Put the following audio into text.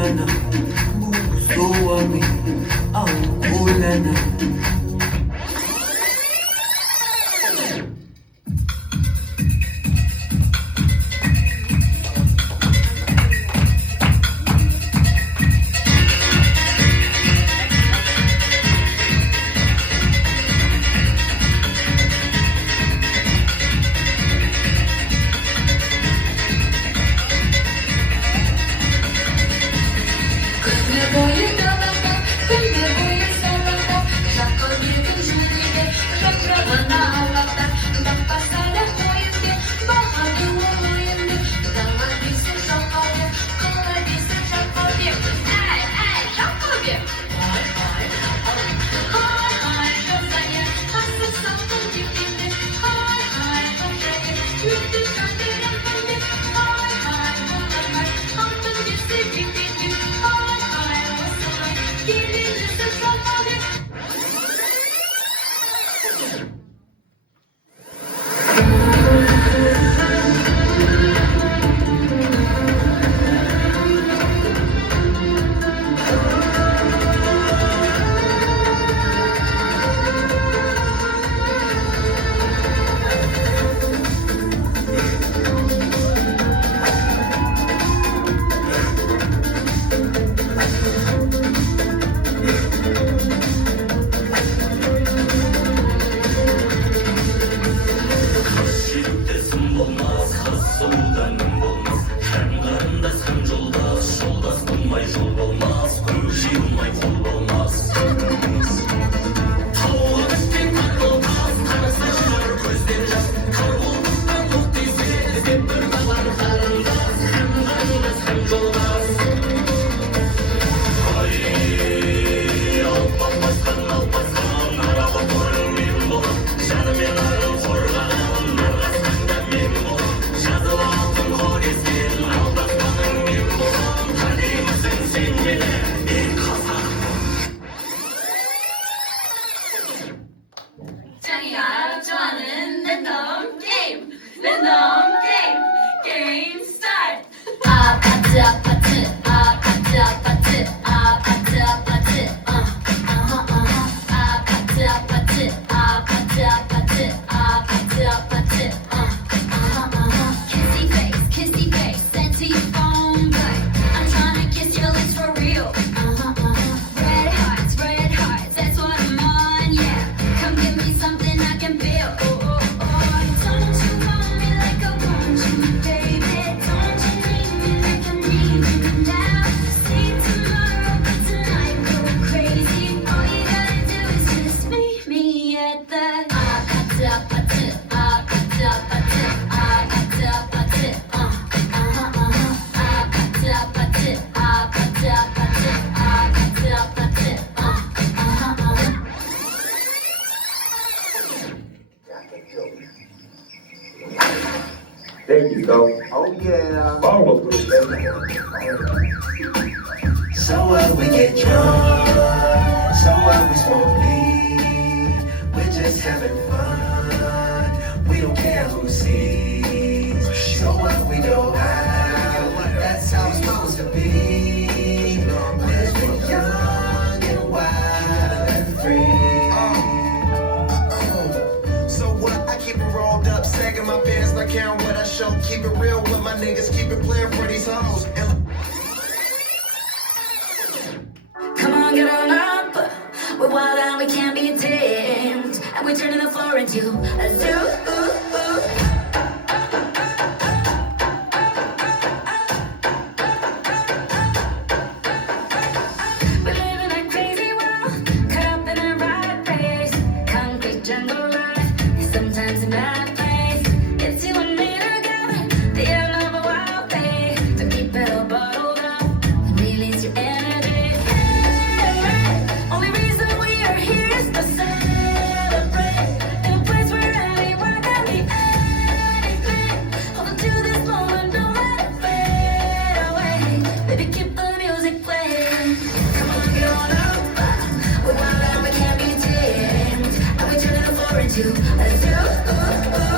ұлдарынан суаны алқулана. 짱이가 좋아하는 랜덤 게임! 랜덤 게임! 게임 스타트! 아파트 아파트 아파트 아파트 아파트 아파트 아파트 아파트 아파트 아파트 아파트 아파트 Kissy face sent to your phone but I'm trying to kiss your lips for real red hearts, that's what I'm on, yeah come give me something I can feel don't you want me like I want you, baby don't you need me like I need you now see tomorrow but tonight go crazy all you gotta do is just meet me at the 아파트 아파트 아파트 아파트 아파트 아파트 아파트 아파트 아파트 아파트 아파트 There you go. Oh yeah. Almost good. So what we get drunk, so what we smoke weed, we're just having fun, we don't care who sees, so what we go out, that's how it's supposed to be, living young and wild and free. So what? I keep it rolled up, sagging my pants, not caring what I show. Keep it real with my niggas, keep it playing for these hoes. Come on, get on up. We're wild and we can't be tamed. And we're turning the floor into a zoo. We're living a crazy world, caught up in a rat race. Concrete jungle life, sometimes in bad place. It's you and me together, the end of a wild day. To keep it all bottled up, release your energy. Only reason we are here is to celebrate in a place where anyone can be anything. Hold on to this moment, don't let it fade away. Baby, keep the music playing. Come on, get on up. We're wild and we can't be tamed. And we're turning the floor into a zoo.